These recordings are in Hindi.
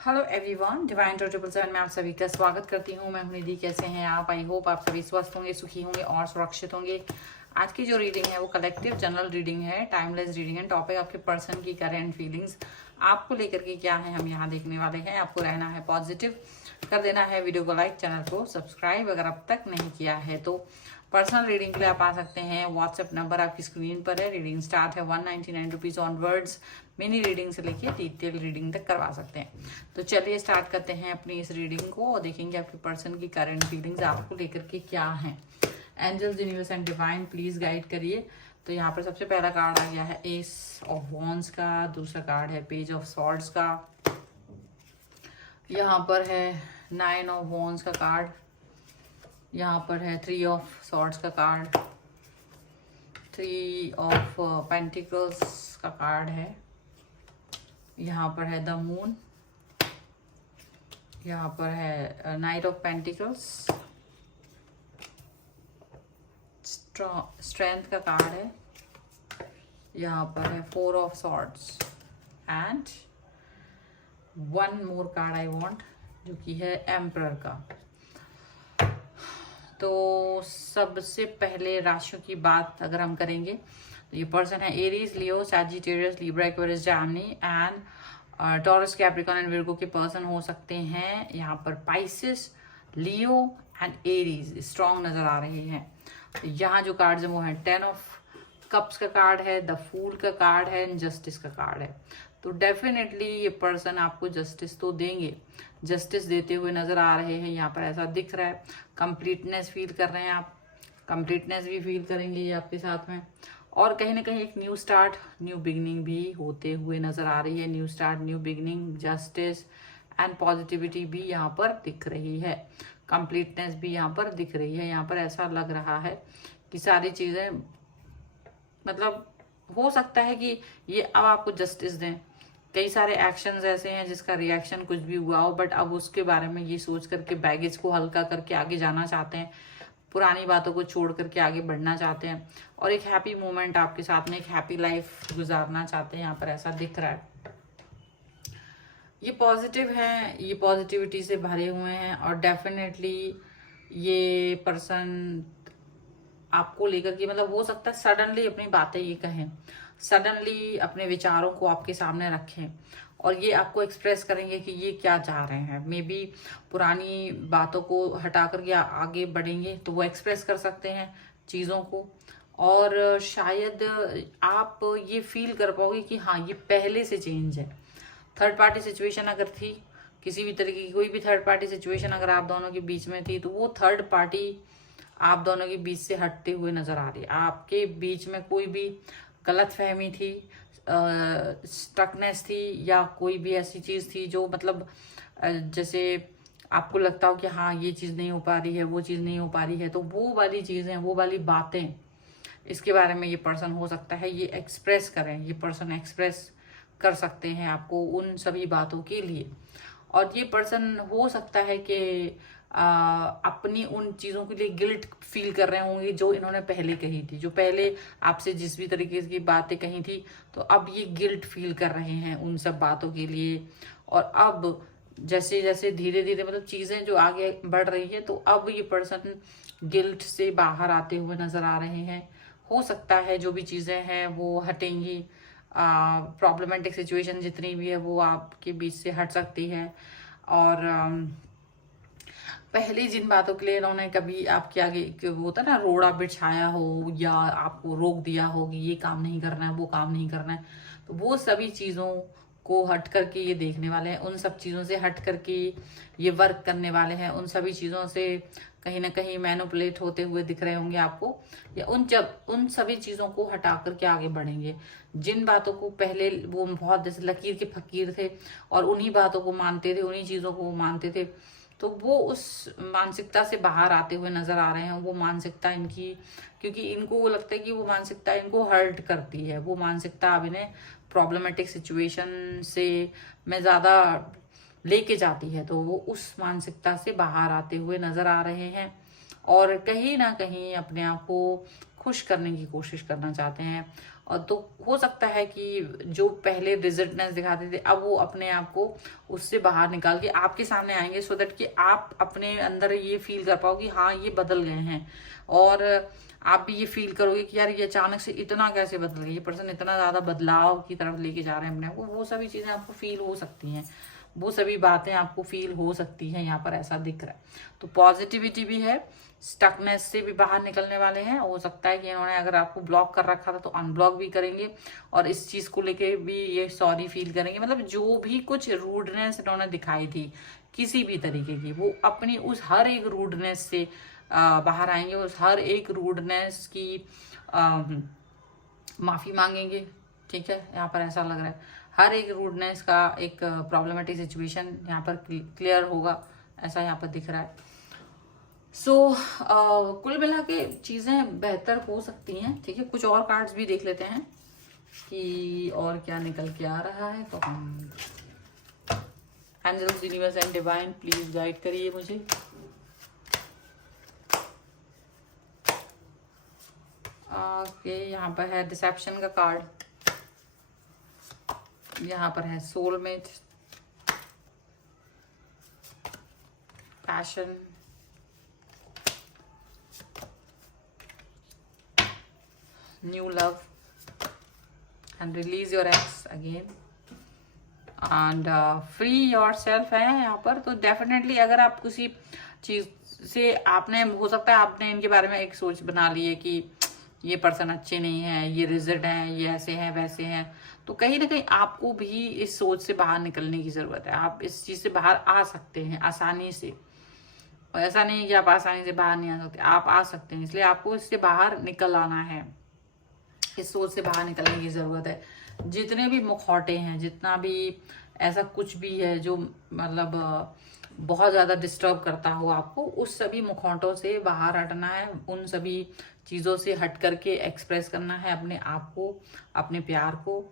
हेलो एवरीवन, डिवाइन 777 में आप सभी का स्वागत करती हूँ। मैं हूँ निधि। कैसे हैं आप? आई होप आप सभी स्वस्थ होंगे, सुखी होंगे और सुरक्षित होंगे। आज की जो रीडिंग है वो कलेक्टिव जनरल रीडिंग है, टाइमलेस रीडिंग है। टॉपिक आपके पर्सन की करेंट फीलिंग्स आपको लेकर के क्या है हम यहाँ देखने वाले हैं। आपको रहना है पॉजिटिव, कर देना है वीडियो को लाइक, चैनल को सब्सक्राइब अगर अब तक नहीं किया है तो। पर्सनल रीडिंग के लिए आप आ सकते हैं। व्हाट्सएप नंबर आपकी स्क्रीन पर है। रीडिंग स्टार्ट है 199 रुपीज ऑनवर्ड्स। मिनी रीडिंग से लेके डिटेल रीडिंग तक करवा सकते हैं। तो चलिए स्टार्ट करते हैं अपनी इस रीडिंग को और देखेंगे आपके पर्सन की करंट फीलिंग्स आपको लेकर के क्या हैं। Angels, universe and divine please guide करिए। तो यहाँ पर सबसे पहला कार्ड आ गया है एस ऑफ वॉन्ड्स का, दूसरा कार्ड है पेज ऑफ सॉर्ड्स का, यहाँ पर है 9 ऑफ वॉन्ड्स का कार्ड, यहाँ पर है 3 ऑफ सॉर्ड्स का कार्ड, 3 ऑफ पेंटिकल्स का कार्ड है, यहाँ पर है द मून, यहाँ पर है नाइट ऑफ पेंटिकल्स, स्ट्रेंथ का कार्ड है, यहाँ पर है 4 of swords and 1 more card I want जो कि है एम्परर का। तो सबसे पहले राशियों की बात अगर हम करेंगे तो ये पर्सन है Aries, Leo, Sagittarius, Libra, Aquarius, Gemini and taurus, Capricorn and Virgo के पर्सन हो सकते हैं। यहाँ पर Pisces, Leo and Aries strong नजर आ रहे हैं। तो यहाँ जो कार्ड्स हैं वो है 10 ऑफ कप्स का कार्ड है, द फूल का कार्ड है एंड जस्टिस का कार्ड है। तो डेफिनेटली ये पर्सन आपको जस्टिस तो देंगे, जस्टिस देते हुए नजर आ रहे हैं। यहाँ पर ऐसा दिख रहा है कंप्लीटनेस फील कर रहे हैं आप, कंप्लीटनेस भी फील करेंगे ये आपके साथ में। और कहीं ना कहीं एक न्यू स्टार्ट, न्यू बिगनिंग भी होते हुए नजर आ रही है। New start, new beginning, justice and positivity भी यहाँ पर दिख रही है, कंप्लीटनेस भी यहाँ पर दिख रही है। यहाँ पर ऐसा लग रहा है कि सारी चीजें मतलब हो सकता है कि ये अब आपको जस्टिस दें। कई सारे एक्शंस ऐसे हैं जिसका रिएक्शन कुछ भी हुआ हो, बट अब उसके बारे में ये सोच करके बैगेज को हल्का करके आगे जाना चाहते हैं, पुरानी बातों को छोड़ करके आगे बढ़ना चाहते हैं और एक हैप्पी मोमेंट आपके साथ में, एक हैप्पी लाइफ गुजारना चाहते हैं। यहाँ पर ऐसा दिख रहा है। ये पॉजिटिव है, ये पॉजिटिविटी से भरे हुए हैं और डेफिनेटली ये पर्सन आपको लेकर के मतलब हो सकता है सडनली अपनी बातें ये कहें, सडनली अपने विचारों को आपके सामने रखें और ये आपको एक्सप्रेस करेंगे कि ये क्या चाह रहे हैं। मे बी पुरानी बातों को हटा करके आगे बढ़ेंगे तो वो एक्सप्रेस कर सकते हैं चीज़ों को। और शायद आप ये फील कर पाओगे कि हाँ ये पहले से चेंज है। थर्ड पार्टी सिचुएशन अगर थी, किसी भी तरीके की कोई भी थर्ड पार्टी सिचुएशन अगर आप दोनों के बीच में थी तो वो थर्ड पार्टी आप दोनों के बीच से हटते हुए नजर आ रही है। आपके बीच में कोई भी गलत फहमी थी, स्टकनेस थी या कोई भी ऐसी चीज थी जो मतलब जैसे आपको लगता हो कि हाँ ये चीज नहीं हो पा रही है, वो चीज नहीं हो पा रही है, तो वो वाली चीजें, वो वाली बातें, इसके बारे में ये पर्सन हो सकता है ये एक्सप्रेस करें। ये पर्सन एक्सप्रेस कर सकते हैं आपको उन सभी बातों के लिए। और ये पर्सन हो सकता है कि अपनी उन चीज़ों के लिए गिल्ट फील कर रहे होंगे जो इन्होंने पहले कही थी, जो पहले आपसे जिस भी तरीके की बातें कही थी, तो अब ये गिल्ट फील कर रहे हैं उन सब बातों के लिए। और अब जैसे जैसे धीरे धीरे मतलब चीज़ें जो आगे बढ़ रही है तो अब ये पर्सन गिल्ट से बाहर आते हुए नजर आ रहे हैं। हो सकता है जो भी चीज़ें हैं वो हटेंगी, प्रॉब्लमेटिक सिचुएशन जितनी भी है वो आपके बीच से हट सकती है। और पहले जिन बातों के लिए इन्होंने कभी आपके आगे वो होता ना रोड़ा बिछाया हो या आपको रोक दिया हो कि ये काम नहीं करना है, वो काम नहीं करना है, तो वो सभी चीज़ों को हट करके ये देखने वाले हैं। उन सब चीज़ों से हट करके ये वर्क करने वाले हैं। उन सभी चीज़ों से कहीं ना कहीं मैनिपुलेट होते हुए दिख रहे होंगे आपको, या उन सभी चीज़ों को हटा करके आगे बढ़ेंगे। जिन बातों को पहले वो बहुत जैसे लकीर के फकीर थे और उन्हीं बातों को मानते थे, उन्हीं चीज़ों को मानते थे, तो वो उस मानसिकता से बाहर आते हुए नजर आ रहे हैं। वो मानसिकता इनकी, क्योंकि इनको वो लगता है कि वो मानसिकता इनको हर्ट करती है, वो मानसिकता अब इन्हें प्रॉब्लमेटिक सिचुएशन से में ज़्यादा लेके जाती है, तो वो उस मानसिकता से बाहर आते हुए नजर आ रहे हैं और कहीं ना कहीं अपने आप को खुश करने की कोशिश करना चाहते हैं। और तो हो सकता है कि जो पहले डिजर्टनेस दिखाते थे अब वो अपने आप को उससे बाहर निकाल के आपके सामने आएंगे, सो दैट कि आप अपने अंदर ये फील कर पाओ कि हाँ ये बदल गए हैं, और आप भी ये फील करोगे कि यार ये अचानक से इतना कैसे बदल गया, ये पर्सन इतना ज्यादा बदलाव की तरफ लेके जा रहे हैं अपने आप को। वो सभी चीजें आपको फील हो सकती हैं, वो सभी बातें आपको फील हो सकती हैं, यहाँ पर ऐसा दिख रहा है। तो पॉजिटिविटी भी है, स्टकनेस से भी बाहर निकलने वाले हैं। हो सकता है कि इन्होंने अगर आपको ब्लॉक कर रखा था तो अनब्लॉक भी करेंगे, और इस चीज को लेके भी ये सॉरी फील करेंगे। मतलब जो भी कुछ रूडनेस इन्होंने दिखाई थी किसी भी तरीके की, वो अपनी उस हर एक रूडनेस से बाहर आएंगे, उस हर एक रूडनेस की माफी मांगेंगे। ठीक है, यहाँ पर ऐसा लग रहा है हर एक रूडनेस का एक प्रॉब्लमेटिक सिचुएशन यहाँ पर क्लियर होगा, ऐसा यहाँ पर दिख रहा है। सो कुल मिला के चीजें बेहतर हो सकती हैं। ठीक है, कुछ और कार्ड्स भी देख लेते हैं कि और क्या निकल के आ रहा है। तो हम angels, universe and divine please guide करिए मुझे। ओके, यहाँ पर है डिसेप्शन का कार्ड, यहाँ पर है soulmate, passion, new love and release your x again, and free your self है यहाँ पर। तो डेफिनेटली अगर आप किसी चीज से आपने, हो सकता है आपने इनके बारे में एक सोच बना ली है कि ये पर्सन अच्छे नहीं है, ये रिजल्ट हैं, ये ऐसे हैं वैसे हैं, तो कहीं ना कहीं आपको भी इस सोच से बाहर निकलने की जरूरत है। आप इस चीज से बाहर आ सकते हैं आसानी से, और ऐसा नहीं है कि आप आसानी से बाहर नहीं आ सकते, आप आ सकते हैं। इसलिए आपको इससे बाहर निकल आना है, इस सोच से बाहर निकलने की जरूरत है। जितने भी मुखौटे हैं, जितना भी ऐसा कुछ भी है जो मतलब बहुत ज्यादा डिस्टर्ब करता हो आपको, उस सभी मुखौटों से बाहर हटना है, उन सभी चीजों से हट करके एक्सप्रेस करना है अपने आप को, अपने प्यार को।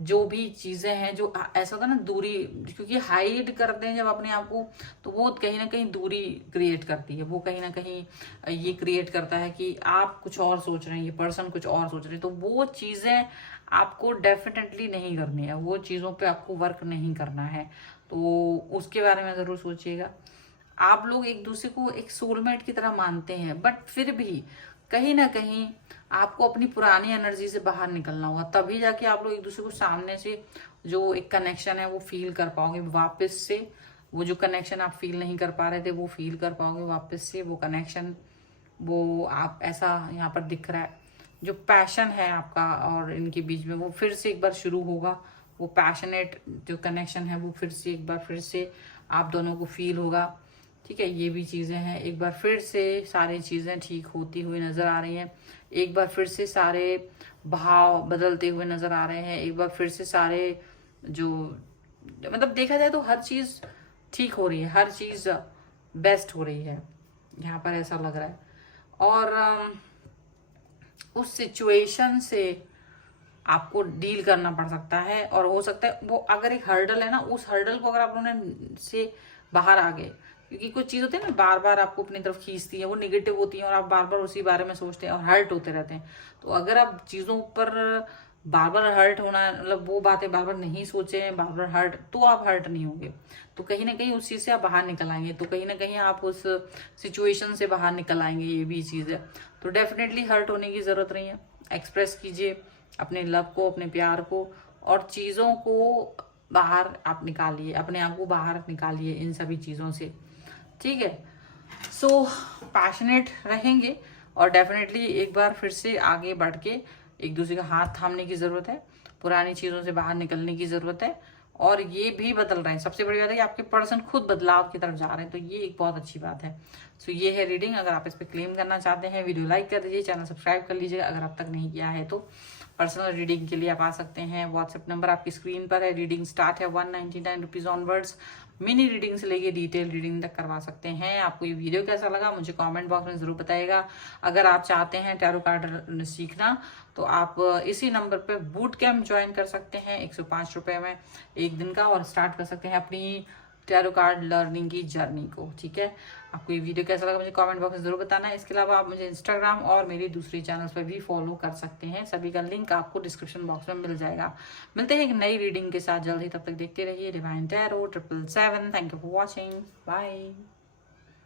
जो भी चीजें हैं, जो ऐसा होता है ना दूरी, क्योंकि हाइड करते हैं जब अपने आप को, तो वो कहीं ना कहीं दूरी क्रिएट करती है। वो कहीं ना कहीं ये क्रिएट करता है कि आप कुछ और सोच रहे हैं, ये पर्सन कुछ और सोच रहे हैं। तो वो चीजें आपको डेफिनेटली नहीं करनी है, वो चीजों पे आपको वर्क नहीं करना है। तो उसके बारे में जरूर सोचिएगा। आप लोग एक दूसरे को एक सोलमेट की तरह मानते हैं, बट फिर भी कहीं ना कहीं आपको अपनी पुरानी एनर्जी से बाहर निकलना होगा, तभी जाके आप लोग एक दूसरे को सामने से जो एक कनेक्शन है वो फील कर पाओगे वापस से। वो जो कनेक्शन आप फील नहीं कर पा रहे थे वो फील कर पाओगे वापस से, वो कनेक्शन, वो आप ऐसा यहाँ पर दिख रहा है। जो पैशन है आपका और इनके बीच में, वो फिर से एक बार शुरू होगा। वो पैशनेट जो कनेक्शन है वो फिर से एक बार फिर से आप दोनों को फील होगा। ठीक है, ये भी चीजें हैं। एक बार फिर से सारी चीजें ठीक होती हुई नजर आ रही हैं, एक बार फिर से सारे भाव बदलते हुए नजर आ रहे हैं, एक बार फिर से सारे जो मतलब देखा जाए तो हर चीज ठीक हो रही है, हर चीज बेस्ट हो रही है, यहाँ पर ऐसा लग रहा है। और उस सिचुएशन से आपको डील करना पड़ सकता है, और हो सकता है वो अगर एक हर्डल है ना, उस हर्डल को अगर आप लोगों ने से बाहर आ गए, क्योंकि कुछ चीज होती है ना बार बार आपको अपनी तरफ खींचती है, वो निगेटिव होती है और आप बार बार उसी बारे में सोचते हैं और हर्ट होते रहते हैं। तो अगर आप चीजों पर बार बार हर्ट होना, मतलब वो बातें बार बार नहीं सोचे हैं, बार बार हर्ट, तो आप हर्ट नहीं होंगे। तो कहीं ना कहीं उस चीज से आप बाहर निकल आएंगे, तो कहीं ना कहीं आप उस सिचुएशन से बाहर निकल आएंगे, ये भी चीज है। तो डेफिनेटली हर्ट होने की जरूरत नहीं है। एक्सप्रेस कीजिए अपने लव को, अपने प्यार को, और चीजों को बाहर आप निकालिए, अपने आप को बाहर निकालिए इन सभी चीजों से। ठीक है, सो पैशनेट रहेंगे, और डेफिनेटली एक बार फिर से आगे बढ़ के एक दूसरे का हाथ थामने की जरूरत है, पुरानी चीजों से बाहर निकलने की जरूरत है। और ये भी बदल रहे हैं, सबसे बड़ी बात है कि आपके पर्सन खुद बदलाव की तरफ जा रहे हैं, तो ये एक बहुत अच्छी बात है। सो ये है रीडिंग। अगर आप इस पर क्लेम करना चाहते हैं, वीडियो लाइक कर दीजिए, चैनल सब्सक्राइब कर लीजिए अगर अब तक नहीं किया है तो। पर्सनल रीडिंग के लिए आप आ सकते हैं, व्हाट्सएप नंबर आपकी स्क्रीन पर है। रीडिंग स्टार्ट है 199 रुपीज ऑनवर्ड्स। मिनी रीडिंग से लेके डिटेल रीडिंग तक करवा सकते हैं। आपको ये वीडियो कैसा लगा मुझे कमेंट बॉक्स में जरूर बताइएगा। अगर आप चाहते हैं टैरो कार्ड सीखना, तो आप इसी नंबर पे बूट कैंप ज्वाइन कर सकते हैं 105 रुपए में एक दिन का, और स्टार्ट कर सकते हैं अपनी टैरो कार्ड लर्निंग की जर्नी को। ठीक है, आपको ये वीडियो कैसा लगा मुझे कमेंट बॉक्स में जरूर बताना है। इसके अलावा आप मुझे इंस्टाग्राम और मेरी दूसरी चैनल्स पर भी फॉलो कर सकते हैं, सभी का लिंक आपको डिस्क्रिप्शन बॉक्स में मिल जाएगा। मिलते हैं एक नई रीडिंग के साथ जल्द ही, तब तक देखते रहिए divine tarot 777। Thank you for watching, bye.